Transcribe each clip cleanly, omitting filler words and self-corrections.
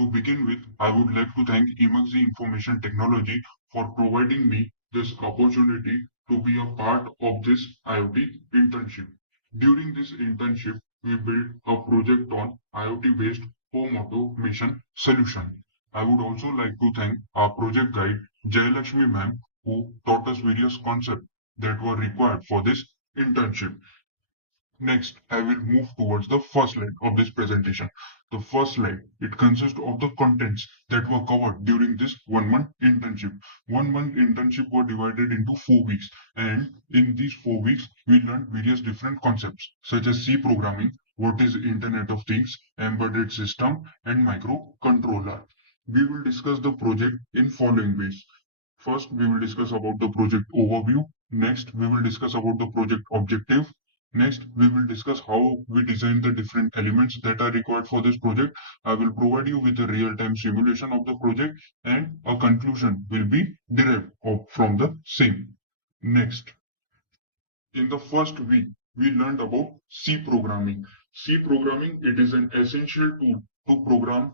To begin with, I would like to thank Emertxe Information Technology for providing me this opportunity to be a part of this IoT internship. During this internship, we built a project on IoT-based home automation solution. I would also like to thank our project guide, Jayalakshmi ma'am, who taught us various concepts that were required for this internship. Next, I will move towards the first slide of this presentation. The first slide, it consists of the contents that were covered during this 1 month internship. 1 month internship were divided into 4 weeks, and in these 4 weeks, we learned various different concepts such as C programming, what is Internet of Things, embedded system, and microcontroller. We will discuss the project in following ways. First, we will discuss about the project overview. Next, we will discuss about the project objective. Next, we will discuss how we design the different elements that are required for this project. I will provide you with a real-time simulation of the project, and a conclusion will be derived from the same. Next, in the first week, we learned about C programming. C programming, it is an essential tool to program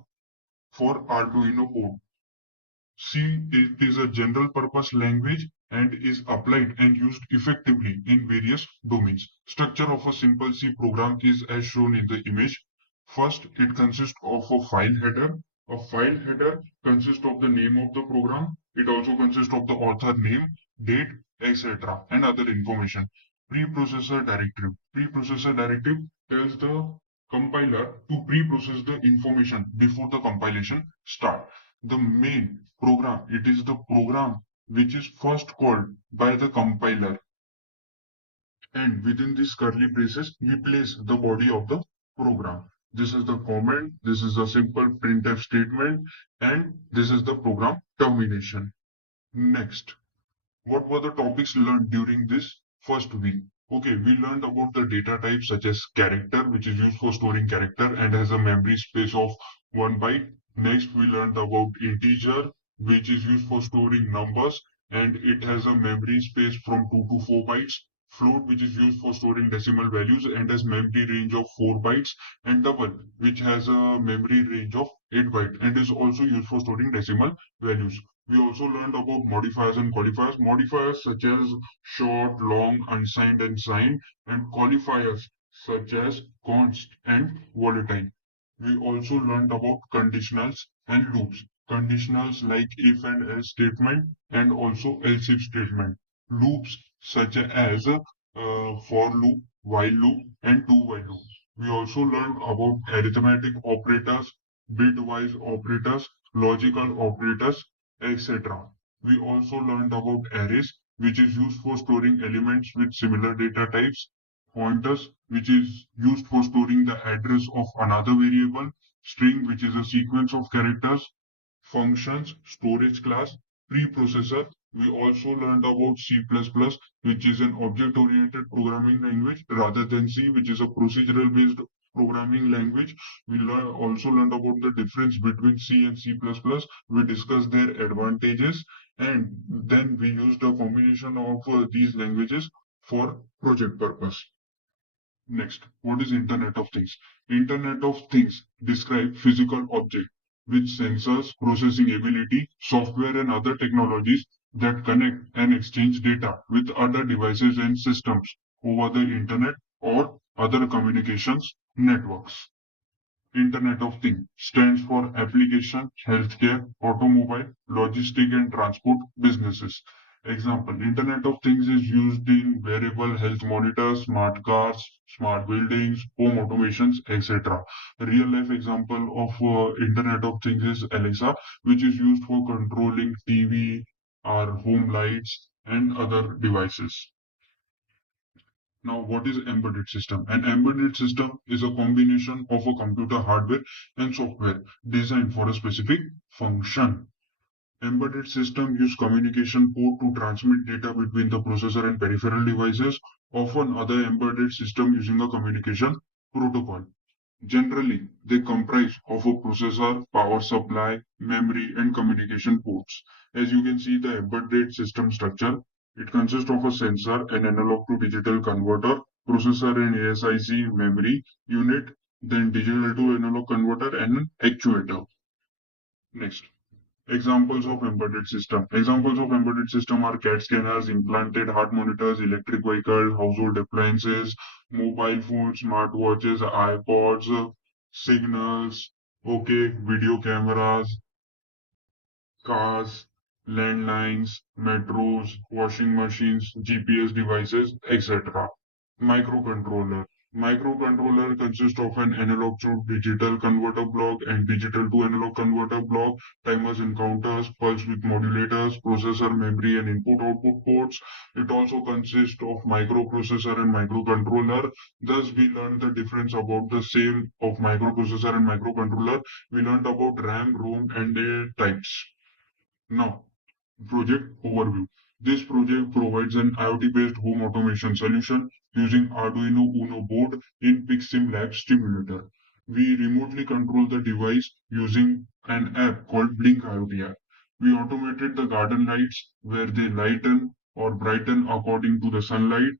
for Arduino board. C it is a general purpose language and is applied and used effectively in various domains. Structure of a simple C program is as shown in the image. First, it consists of a file header. A file header consists of the name of the program. It also consists of the author name, date, etc. and other information. Preprocessor directive. Preprocessor directive tells the compiler to pre-process the information before the compilation start. The main program, it is the program which is first called by the compiler, and within these curly braces we place the body of the program. This is the comment, this is a simple printf statement, and this is the program termination. Next, what were the topics learned during this first week? Okay, we learned about the data types such as character, which is used for storing character and has a memory space of 1 byte. Next, we learned about integer, which is used for storing numbers and it has a memory space from 2 to 4 bytes. Float, which is used for storing decimal values and has memory range of 4 bytes. And double, which has a memory range of 8 bytes and is also used for storing decimal values. We also learned about modifiers and qualifiers. Modifiers such as short, long, unsigned, and signed, and qualifiers such as const and volatile. We also learned about conditionals and loops. Conditionals like if and else statement and also else if statement. Loops such as for loop, while loop, and do while loop. We also learned about arithmetic operators, bitwise operators, logical operators, etc. We also learned about arrays, which is used for storing elements with similar data types, pointers, which is used for storing the address of another variable, string, which is a sequence of characters, functions, storage class, preprocessor. We also learned about C++, which is an object-oriented programming language, rather than C, which is a procedural-based programming language. We also learned about the difference between C and C++. We discussed their advantages, and then we used a combination of these languages for project purpose. Next, what is Internet of Things? Internet of Things describe physical object with sensors, processing ability, software and other technologies that connect and exchange data with other devices and systems over the internet or other communications networks. Internet of Things stands for application, healthcare, automobile, logistic and transport businesses. Example, Internet of Things is used in wearable health monitors, smart cars, smart buildings, home automations, etc. Real life example of Internet of Things is Alexa, which is used for controlling TV, our home lights, and other devices. Now, what is embedded system? An embedded system is a combination of a computer hardware and software designed for a specific function. Embedded system use communication port to transmit data between the processor and peripheral devices, often other embedded system using a communication protocol. Generally, they comprise of a processor, power supply, memory, and communication ports. As you can see the embedded system structure, it consists of a sensor, an analog to digital converter, processor and ASIC memory unit, then digital to analog converter, and an actuator. Next, examples of embedded system. Examples of embedded system are CAT scanners, implanted heart monitors, electric vehicles, household appliances, mobile phones, smartwatches, iPods, signals, okay, video cameras, cars, landlines, metros, washing machines, GPS devices, etc. Microcontroller. Microcontroller consists of an analog to digital converter block and digital to analog converter block, timers and counters, pulse width modulators, processor, memory, and input-output ports. It also consists of microprocessor and microcontroller. Thus, we learned the difference about the same of microprocessor and microcontroller. We learned about RAM, ROM, and their types. Now, project overview. This project provides an IoT-based home automation solution using Arduino Uno board in PixSim Lab Stimulator. We remotely control the device using an app called Blink IoT app. We automated the garden lights where they lighten or brighten according to the sunlight.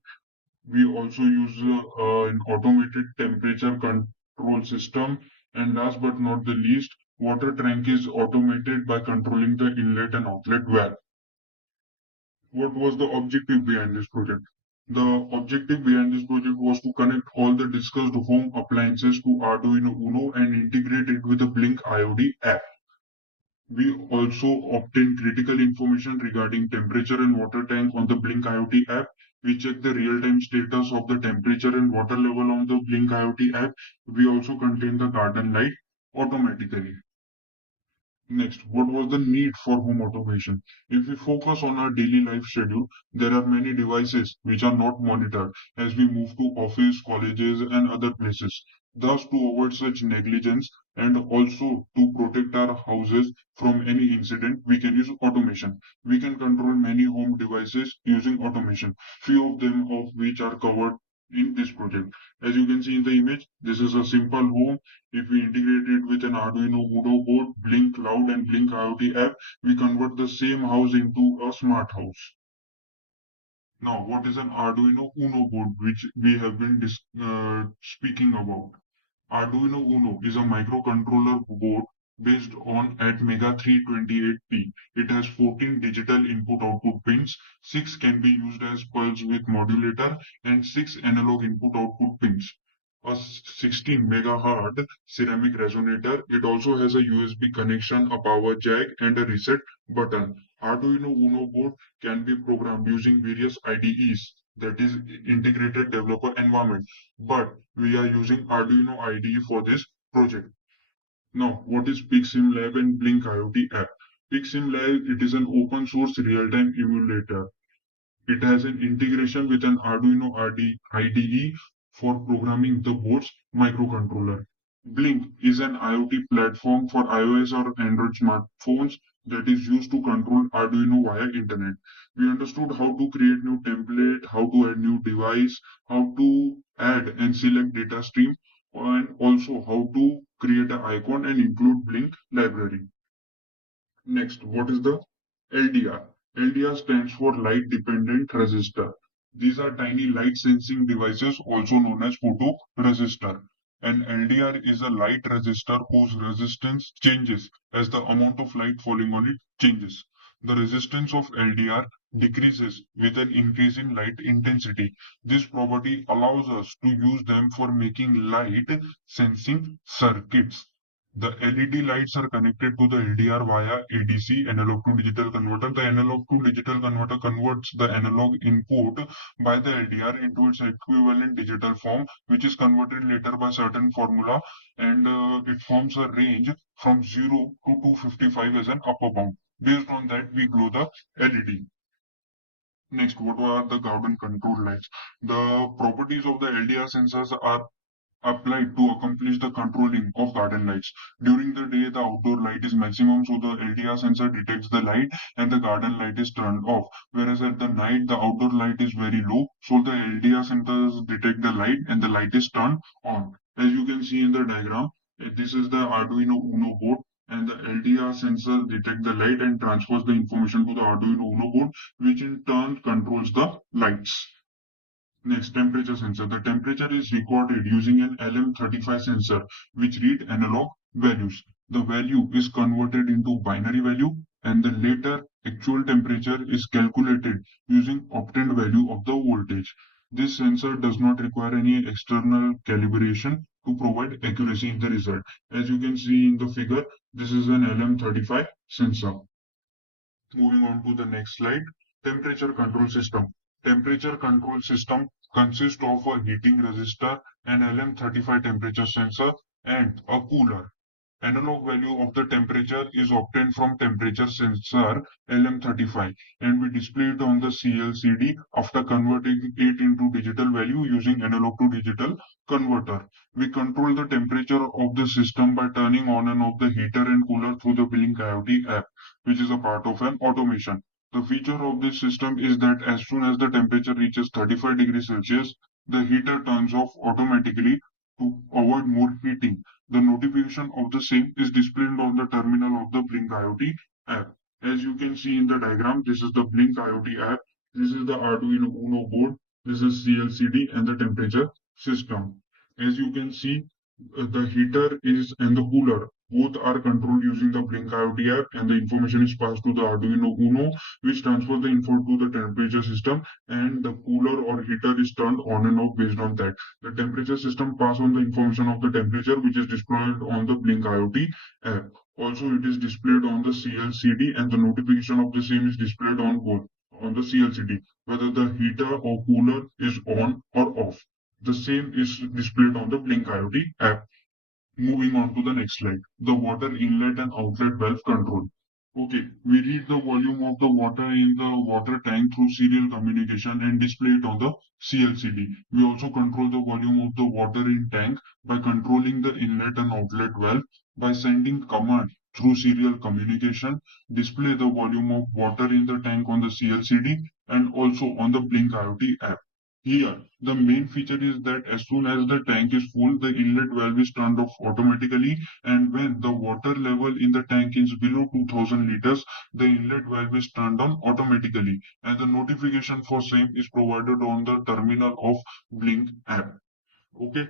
We also use an automated temperature control system. And last but not the least, water tank is automated by controlling the inlet and outlet valve. What was the objective behind this project? The objective behind this project was to connect all the discussed home appliances to Arduino Uno and integrate it with the Blink IoT app. We also obtain critical information regarding temperature and water tank on the Blink IoT app. We check the real-time status of the temperature and water level on the Blink IoT app. We also contain the garden light automatically. Next, what was the need for home automation? If we focus on our daily life schedule, there are many devices which are not monitored as we move to office, colleges, and other places. Thus, to avoid such negligence and also to protect our houses from any incident, we can use automation. We can control many home devices using automation, few of them of which are covered in this project. As you can see in the image, this is a simple home. If we integrate it with an Arduino Uno board, Blink Cloud, and Blink IoT app, we convert the same house into a smart house. Now, what is an Arduino Uno board, which we have been speaking about? Arduino Uno is a microcontroller board based on Atmega 328P. It has 14 digital input-output pins, 6 can be used as pulse width modulator, and 6 analog input-output pins. A 16 megahertz ceramic resonator. It also has a USB connection, a power jack, and a reset button. Arduino Uno board can be programmed using various IDEs, that is integrated developer environment, but we are using Arduino IDE for this project. Now, what is PixSim Lab and Blink IoT app? PixSim Lab, it is an open source real-time emulator. It has an integration with an Arduino IDE for programming the board's microcontroller. Blink is an IoT platform for iOS or Android smartphones that is used to control Arduino via internet. We understood how to create new template, how to add new device, how to add and select data stream, and also how to create an icon and include Blink library. Next, what is the LDR? LDR stands for Light Dependent Resistor. These are tiny light sensing devices, also known as photoresistor. An LDR is a light resistor whose resistance changes as the amount of light falling on it changes. The resistance of LDR decreases with an increase in light intensity. This property allows us to use them for making light sensing circuits. The LED lights are connected to the LDR via ADC, analog to digital converter. The analog to digital converter converts the analog input by the LDR into its equivalent digital form, which is converted later by certain formula, and it forms a range from 0 to 255 as an upper bound. Based on that, we glow the LED. Next, what are the garden control lights? The properties of the LDR sensors are applied to accomplish the controlling of garden lights. During the day, the outdoor light is maximum, so the LDR sensor detects the light and the garden light is turned off. Whereas at the night, the outdoor light is very low, so the LDR sensors detect the light and the light is turned on. As you can see in the diagram, this is the Arduino Uno board, and the LDR sensor detects the light and transfers the information to the Arduino Uno board, which in turn controls the lights. Next, temperature sensor. The temperature is recorded using an LM35 sensor, which read analog values. the value is converted into binary value, and the later actual temperature is calculated using obtained value of the voltage. This sensor does not require any external calibration to provide accuracy in the result. As you can see in the figure, this is an LM35 sensor. Moving on to the next slide, temperature control system. Temperature control system consists of a heating resistor, an LM35 temperature sensor, and a cooler. Analog value of the temperature is obtained from temperature sensor LM35, and we display it on the CLCD after converting it into digital value using analog to digital converter. We control the temperature of the system by turning on and off the heater and cooler through the Blink IoT app, which is a part of an automation. The feature of this system is that as soon as the temperature reaches 35 degrees Celsius, the heater turns off automatically to avoid more heating. The notification of the same is displayed on the terminal of the Blink IoT app. As you can see in the diagram, this is the Blink IoT app. This is the Arduino Uno board. This is CLCD and the temperature system. As you can see, the heater is and the cooler both are controlled using the Blink IoT app, and the information is passed to the Arduino Uno, which transfers the info to the temperature system, and the cooler or heater is turned on and off based on that. The temperature system pass on the information of the temperature, which is displayed on the Blink IoT app. Also, it is displayed on the CLCD, and the notification of the same is displayed on both on the CLCD, whether the heater or cooler is on or off. The same is displayed on the Blink IoT app. Moving on to the next slide, the water inlet and outlet valve control. Okay, we read the volume of the water in the water tank through serial communication and display it on the CLCD. We also control the volume of the water in tank by controlling the inlet and outlet valve by sending command through serial communication, display the volume of water in the tank on the CLCD and also on the Blink IoT app. Here, the main feature is that as soon as the tank is full, the inlet valve is turned off automatically, and when the water level in the tank is below 2000 liters, the inlet valve is turned on automatically, and the notification for same is provided on the terminal of Blink app. Okay,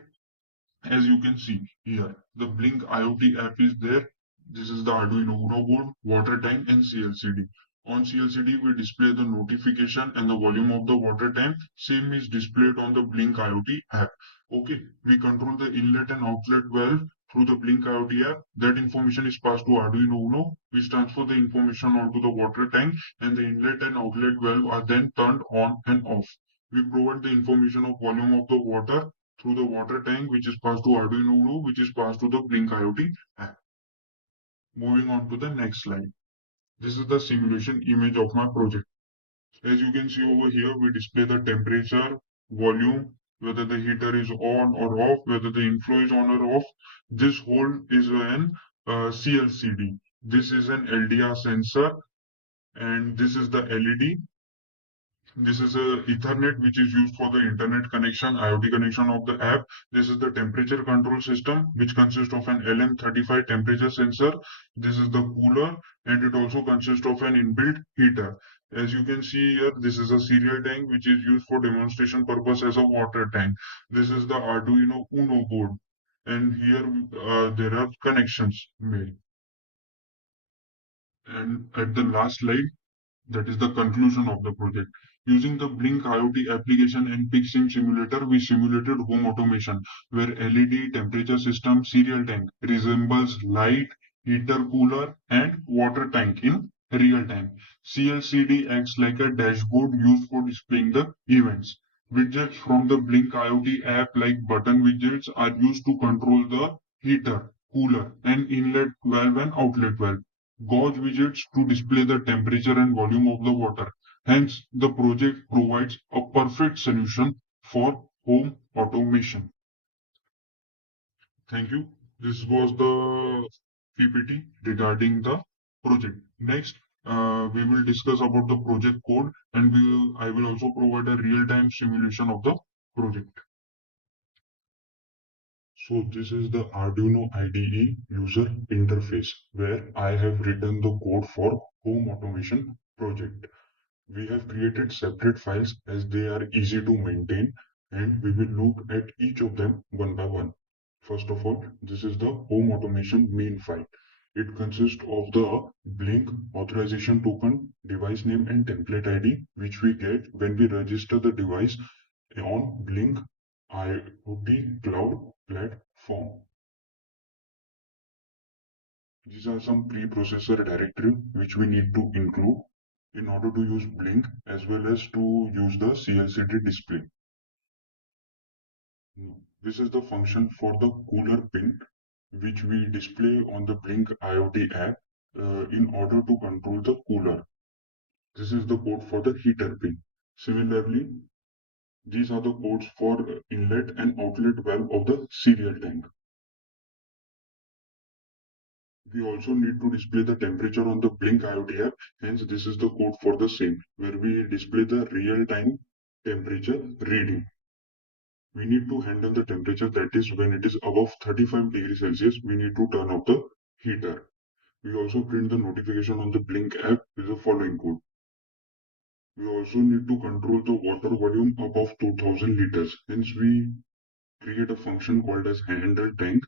as you can see here, the Blink IoT app is there. This is the Arduino Uno board, water tank, and CLCD. On CLCD, we display the notification and the volume of the water tank. Same is displayed on the Blink IoT app. Okay, we control the inlet and outlet valve through the Blink IoT app. That information is passed to Arduino Uno, which transfer the information onto the water tank, and the inlet and outlet valve are then turned on and off. We provide the information of volume of the water through the water tank, which is passed to Arduino Uno, which is passed to the Blink IoT app. Moving on to the next slide. This is the simulation image of my project. As you can see over here, we display the temperature, volume, whether the heater is on or off, whether the inflow is on or off. This whole is an CLCD. This is an LDR sensor, and this is the LED. This is a Ethernet which is used for the internet connection, IoT connection of the app. This is the temperature control system which consists of an LM35 temperature sensor. This is the cooler, and it also consists of an inbuilt heater. As you can see here, this is a serial tank which is used for demonstration purpose as a water tank. This is the Arduino Uno board, and here there are connections made. And at the last slide, that is the conclusion of the project. Using the Blink IoT application and PICSIM simulator, we simulated home automation where LED temperature system serial tank resembles light, heater, cooler, and water tank in real time. CLCD acts like a dashboard used for displaying the events. Widgets from the Blink IoT app like button widgets are used to control the heater, cooler, and inlet valve and outlet valve. Gauge widgets to display the temperature and volume of the water. Hence, the project provides a perfect solution for home automation. Thank you. This was the PPT regarding the project. Next, we will discuss about the project code, and I will also provide a real-time simulation of the project. So this is the Arduino IDE user interface where I have written the code for home automation project. We have created separate files as they are easy to maintain, and we will look at each of them one by one. First of all, this is the home automation main file. It consists of the Blink authorization token, device name, and template ID, which we get when we register the device on Blink IoT Cloud platform. These are some preprocessor directory which we need to include in order to use Blink as well as to use the CLCD display. This is the function for the cooler pin which we display on the Blink IoT app in order to control the cooler. This is the code for the heater pin. Similarly, these are the codes for inlet and outlet valve of the serial tank. We also need to display the temperature on the Blink IoT app. Hence, this is the code for the same, where we display the real-time temperature reading. We need to handle the temperature, that is when it is above 35 degrees Celsius, we need to turn off the heater. We also print the notification on the Blink app with the following code. We also need to control the water volume above 2000 liters. Hence, we create a function called as handle tank.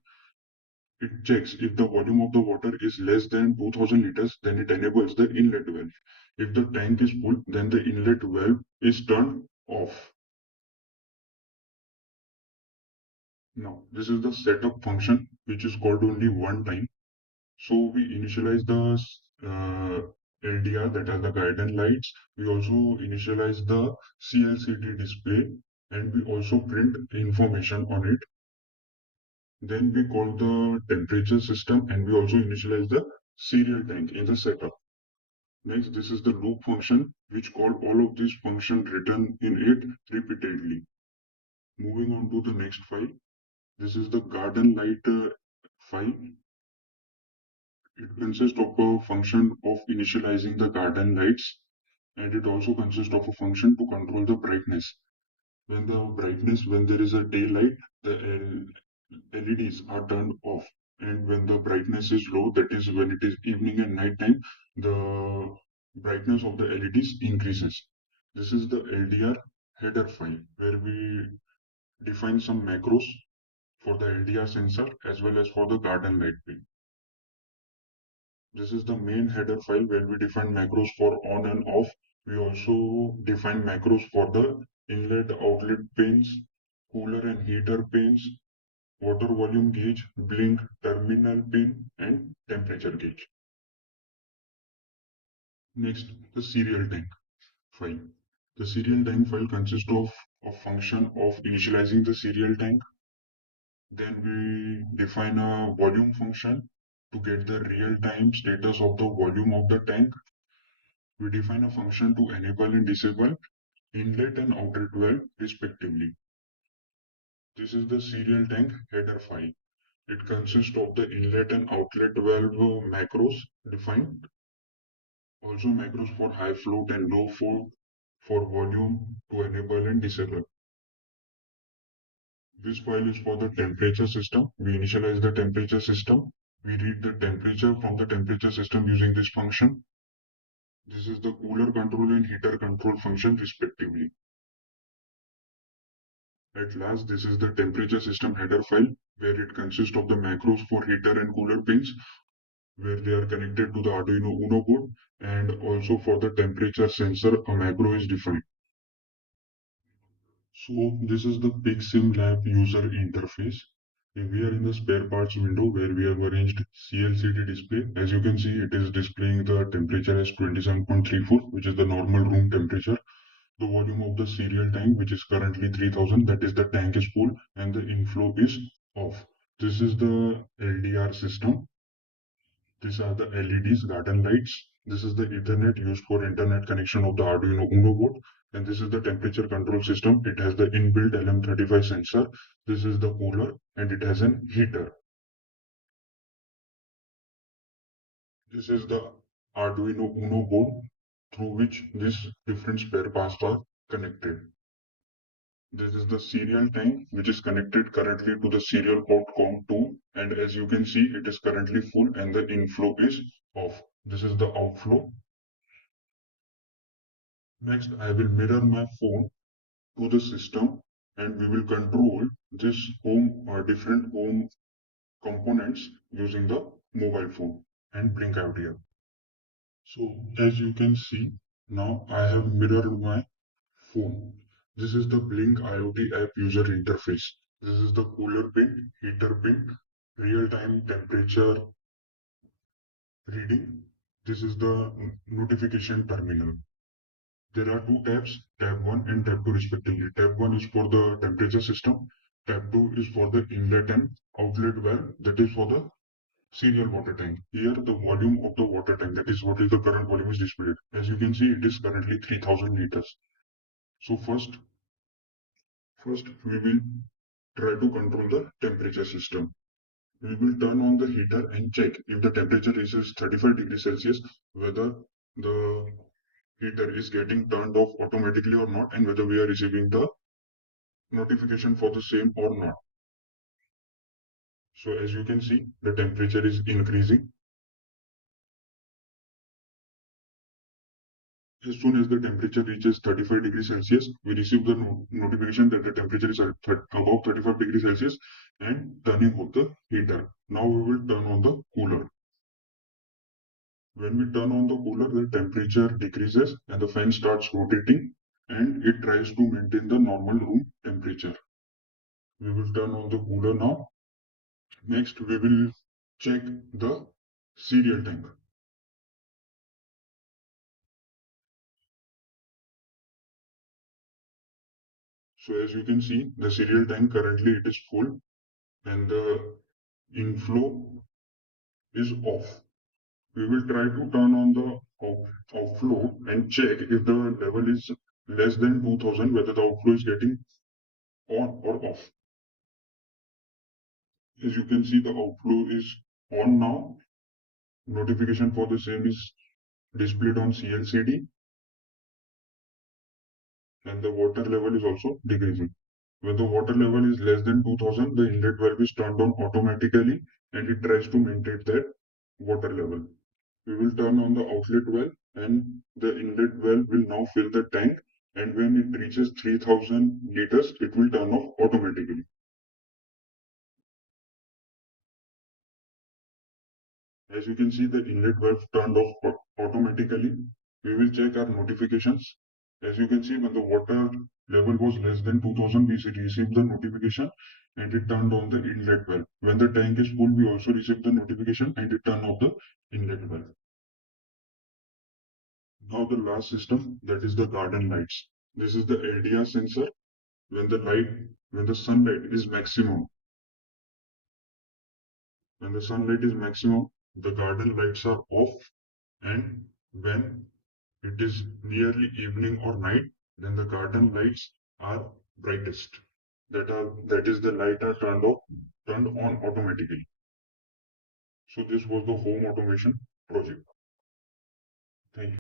It checks if the volume of the water is less than 2000 liters, then it enables the inlet valve. If the tank is full, then the inlet valve is turned off. Now, this is the setup function, which is called only one time. So we initialize the LDR, that are the guidance lights. We also initialize the CLCD display, and we also print information on it. Then we call the temperature system, and we also initialize the serial tank in the setup. Next, this is the loop function, which call all of these functions written in it repeatedly. Moving on to the next file. This is the garden light file. It consists of a function of initializing the garden lights, and it also consists of a function to control the brightness. When there is a daylight, the LEDs are turned off, and when the brightness is low, that is when it is evening and night time, the brightness of the LEDs increases. This is the LDR header file where we define some macros for the LDR sensor as well as for the garden light pin. This is the main header file where we define macros for on and off. We also define macros for the inlet outlet pins, cooler and heater pins, water volume gauge, blink, terminal pin, and temperature gauge. Next, the serial tank file. The serial tank file consists of a function of initializing the serial tank. Then we define a volume function to get the real-time status of the volume of the tank. We define a function to enable and disable inlet and outlet valve respectively. This is the serial tank header file. It consists of the inlet and outlet valve macros defined, also macros for high float and low float for volume to enable and disable. This file is for the temperature system. We initialize the temperature system. We read the temperature from the temperature system using this function. This is the cooler control and heater control function respectively. At last, this is the temperature system header file where it consists of the macros for heater and cooler pins where they are connected to the Arduino Uno board, and also for the temperature sensor a macro is defined. So this is the PixSimLab user interface. We are in the spare parts window where we have arranged CLCD display. As you can see, it is displaying the temperature as 27.34, which is the normal room temperature. The volume of the serial tank, which is currently 3000, that is the tank is full and the inflow is off. This is the LDR system. These are the LEDs, garden lights. This is the Ethernet used for internet connection of the Arduino Uno board. And this is the temperature control system. It has the inbuilt LM35 sensor. This is the cooler and it has an heater. This is the Arduino Uno board through which these different spare parts are connected. This is the serial tank which is connected currently to the serial port COM2, and as you can see it is currently full and the inflow is off. This is the outflow. Next, I will mirror my phone to the system and we will control this home or different home components using the mobile phone. and Blink IoT app. So as you can see, now I have mirrored my phone. This is the Blink IoT app user interface. This is the cooler pin, heater pin, real-time temperature reading. This is the notification terminal. There are two tabs, tab 1 and tab 2 respectively. Tab 1 is for the temperature system. Tab 2 is for the inlet and outlet valve, that is for the serial water tank. Here the volume of the water tank, that is what is the current volume is displayed. As you can see, it is currently 3000 liters. So first we will try to control the temperature system. We will turn on the heater and check if the temperature reaches 35 degrees Celsius, whether the heater is getting turned off automatically or not, and whether we are receiving the notification for the same or not. So as you can see, the temperature is increasing. As soon as the temperature reaches 35 degrees Celsius, we receive the notification that the temperature is above 35 degrees Celsius and turning off the heater. Now we will turn on the cooler. When we turn on the cooler, the temperature decreases and the fan starts rotating and it tries to maintain the normal room temperature. We will turn on the cooler now. Next, we will check the cereal tank. So as you can see, the cereal tank currently it is full and the inflow is off. We will try to turn on the outflow and check if the level is less than 2000, whether the outflow is getting on or off. As you can see, the outflow is on now. Notification for the same is displayed on CLCD and the water level is also decreasing. When the water level is less than 2000, the inlet valve is turned on automatically and it tries to maintain that water level. We will turn on the outlet valve and the inlet valve will now fill the tank, and when it reaches 3000 liters, it will turn off automatically. As you can see, the inlet valve turned off automatically. We will check our notifications. As you can see, when the water level was less than 2000, we received the notification and it turned on the inlet valve. When the tank is full, we also received the notification and it turned off the inlet valve. Now the last system, that is the garden lights. This is the LDR sensor. When the sunlight is maximum, when the sunlight is maximum, the garden lights are off, and when it is nearly evening or night, then the garden lights are brightest. That is the light are turned on automatically. So this was the home automation project. Thank you.